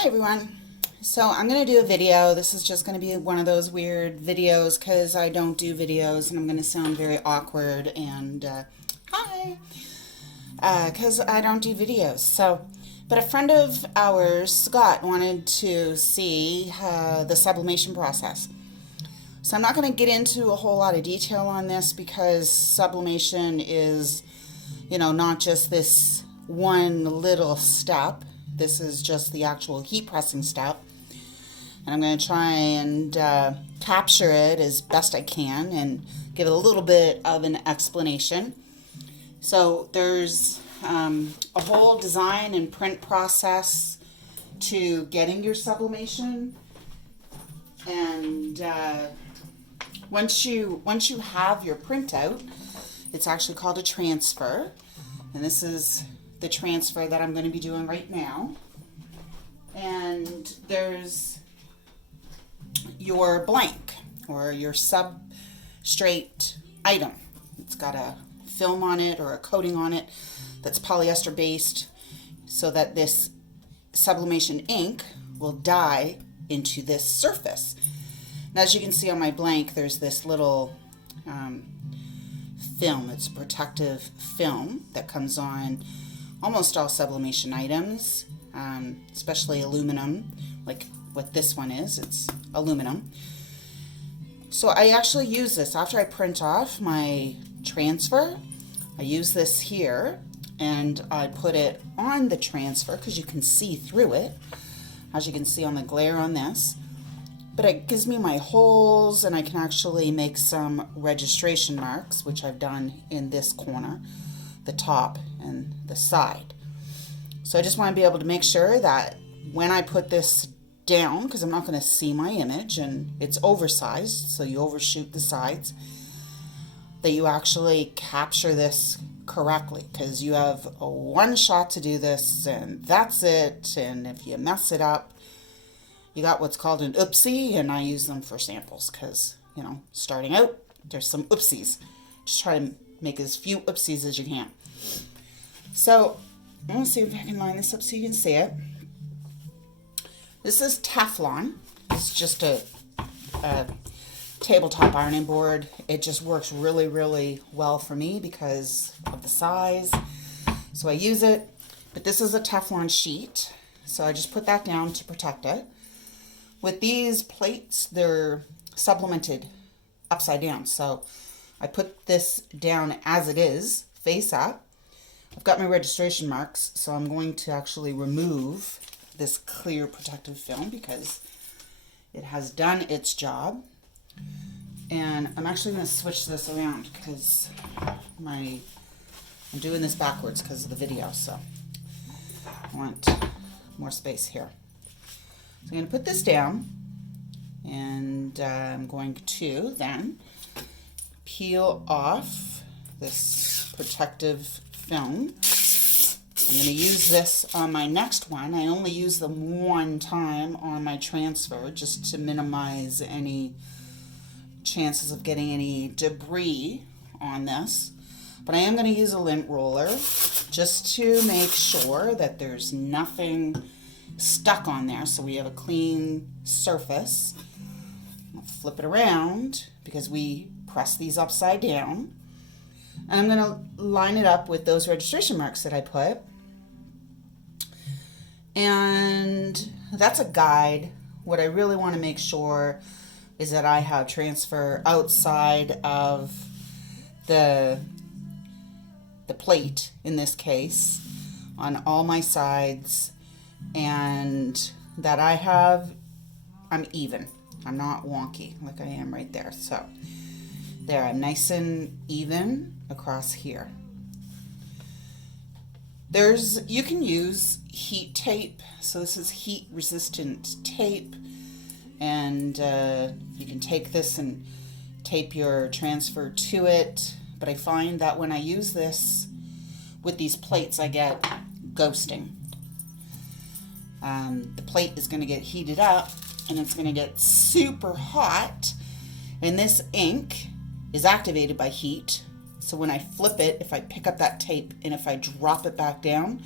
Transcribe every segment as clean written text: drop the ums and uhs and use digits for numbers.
Hi everyone. So I'm going to do a video. This is just going to be one of those weird videos because I don't do videos and I'm going to sound very awkward and hi, because I don't do videos. But a friend of ours, Scott, wanted to see the sublimation process. So I'm not going to get into a whole lot of detail on this because sublimation is, not just this one little step. This is just the actual heat pressing step. And I'm going to try and capture it as best I can and give it a little bit of an explanation. So there's a whole design and print process to getting your sublimation. And once you have your printout, it's actually called a transfer. And this is the transfer that I'm going to be doing right now. And there's your blank or your substrate item. It's got a film on it or a coating on it that's polyester based so that this sublimation ink will dye into this surface. Now, as you can see on my blank, there's this little film. It's a protective film that comes on almost all sublimation items, especially aluminum, like what this one is. It's aluminum. So I actually use this after I print off my transfer. I use this here and I put it on the transfer because you can see through it, as you can see on the glare on this. But it gives me my holes and I can actually make some registration marks, which I've done in this corner, the top and the side. So I just want to be able to make sure that when I put this down, because I'm not going to see my image and it's oversized, so you overshoot the sides, that you actually capture this correctly, because you have one shot to do this and that's it. And if you mess it up, you got what's called an oopsie, and I use them for samples because, starting out, there's some oopsies. Just try to make as few oopsies as you can. So I'm going to see if I can line this up so you can see it. This is Teflon. It's just a tabletop ironing board. It just works really, really well for me because of the size. So I use it. But this is a Teflon sheet. So I just put that down to protect it. With these plates, they're sublimated upside down. So I put this down as it is, face up. I've got my registration marks, so I'm going to actually remove this clear protective film because it has done its job. And I'm actually going to switch this around because I'm doing this backwards because of the video, so I want more space here. So I'm going to put this down, and I'm going to then peel off this protective film. I'm going to use this on my next one. I only use them one time on my transfer just to minimize any chances of getting any debris on this. But I am going to use a lint roller just to make sure that there's nothing stuck on there, so we have a clean surface. I'll flip it around because we press these upside down, and I'm going to line it up with those registration marks that I put. And that's a guide. What I really want to make sure is that I have transfer outside of the plate, in this case, on all my sides, and that I'm even. I'm not wonky like I am right there. So there, I'm nice and even across here. You can use heat tape. So this is heat resistant tape, and you can take this and tape your transfer to it. But I find that when I use this with these plates, I get ghosting. The plate is going to get heated up and it's going to get super hot, and this ink is activated by heat. So when I flip it, if I pick up that tape and if I drop it back down,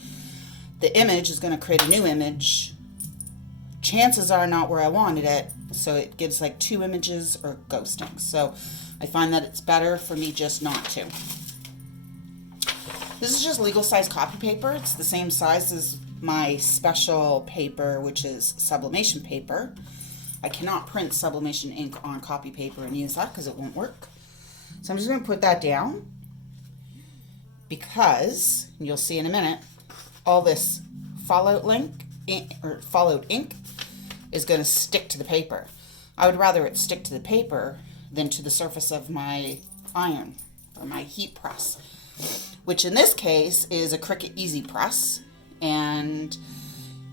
the image is going to create a new image chances are not where I wanted it, so it gives like 2 images or ghosting. So I find that it's better for me just not to. This is just legal size copy paper. It's the same size as my special paper, which is sublimation paper. I cannot print sublimation ink on copy paper and use that because it won't work. So I'm just going to put that down because, you'll see in a minute, all this fallout ink is going to stick to the paper. I would rather it stick to the paper than to the surface of my iron or my heat press, which in this case is a Cricut Easy Press, and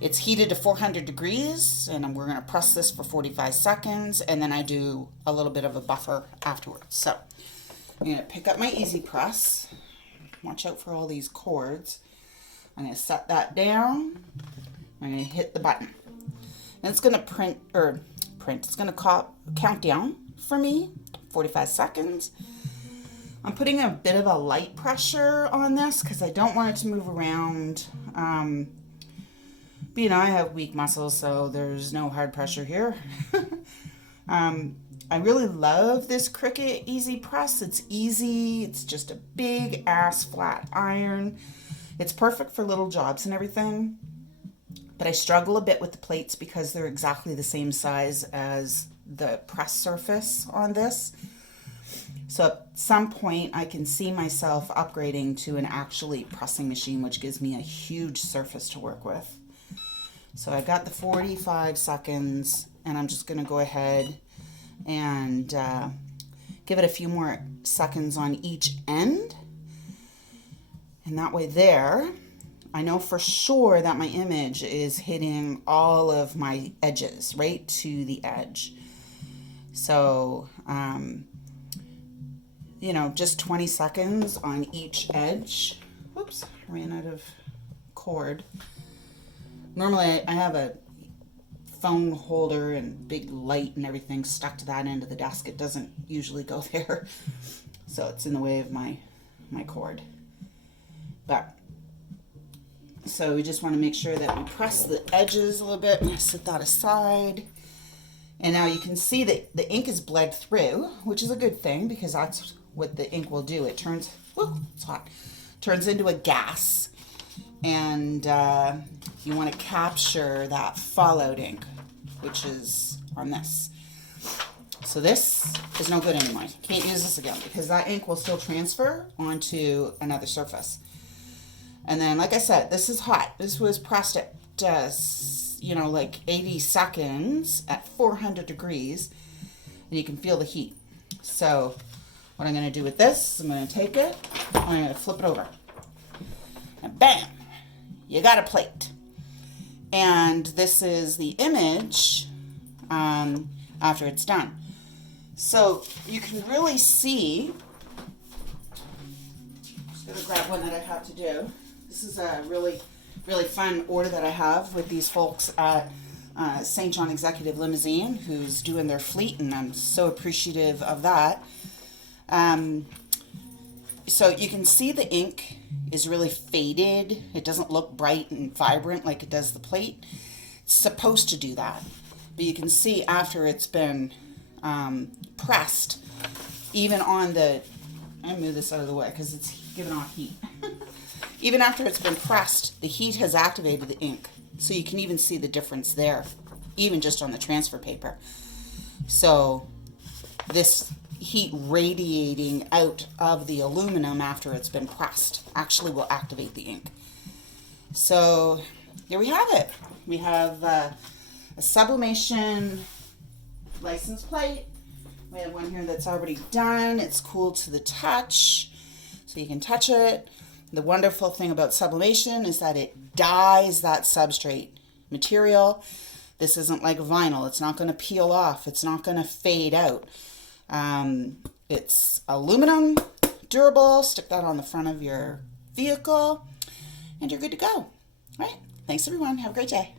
it's heated to 400 degrees, and we're going to press this for 45 seconds, and then I do a little bit of a buffer afterwards. So I'm going to pick up my Easy Press. Watch out for all these cords. I'm going to set that down. I'm going to hit the button. And it's going to it's going to count down for me, 45 seconds. I'm putting a bit of a light pressure on this because I don't want it to move around. But, you know, I have weak muscles, so there's no hard pressure here. I really love this Cricut Easy Press. It's easy. It's just a big ass flat iron. It's perfect for little jobs and everything. But I struggle a bit with the plates because they're exactly the same size as the press surface on this. So at some point I can see myself upgrading to an actually pressing machine, which gives me a huge surface to work with. So I've got the 45 seconds, and I'm just going to go ahead and give it a few more seconds on each end. And that way there, I know for sure that my image is hitting all of my edges, right to the edge. So, you know, just 20 seconds on each edge. Whoops, I ran out of cord. Normally I have a phone holder and big light and everything stuck to that end of the desk. It doesn't usually go there, so it's in the way of my cord. But so we just want to make sure that we press the edges a little bit. I'm going to set that aside. And now you can see that the ink is bled through, which is a good thing because that's what the ink will do. It turns, whoa, it's hot, turns into a gas. And you want to capture that fallout ink, which is on this. So this is no good anymore. You can't use this again because that ink will still transfer onto another surface. And then, like I said, this is hot. This was pressed at, you know, like 80 seconds at 400 degrees, and you can feel the heat. So what I'm going to do with this, I'm going to take it, I'm going to flip it over, and bam, you got a plate. And this is the image after it's done. So you can really see, I'm just going to grab one that I have to do. This is a really fun order that I have with these folks at St. John Executive Limousine who's doing their fleet, and I'm so appreciative of that. So you can see the ink is really faded. It doesn't look bright and vibrant like it does the plate. It's supposed to do that. But you can see after it's been pressed, even on the, I move this out of the way because it's giving off heat. Even after it's been pressed, the heat has activated the ink. So you can even see the difference there, even just on the transfer paper. So this heat radiating out of the aluminum after it's been pressed actually will activate the ink. So there we have it. We have a sublimation license plate. We have one here that's already done. It's cool to the touch, so you can touch it. The wonderful thing about sublimation is that it dyes that substrate material. This isn't like vinyl. It's not going to peel off. It's not going to fade out. It's aluminum, durable. Stick that on the front of your vehicle, and you're good to go. All right. Thanks, everyone. Have a great day.